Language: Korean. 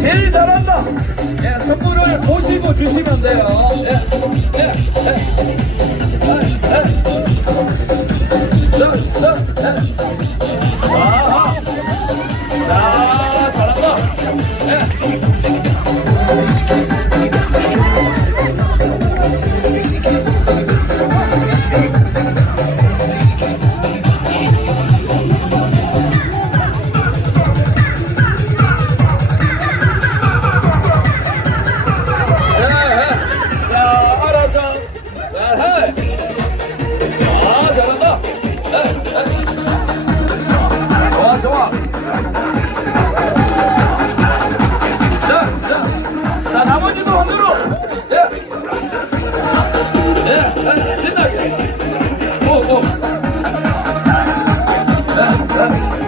제일 잘한다. 예, 선물을 보시고 주시면 돼요. 예, 예, 예. 예, 예. 서, 서, 예. 좋아, 좋아. 자, 나머지도 흔들어. 예. 예, 예. 신나게. 오, 오.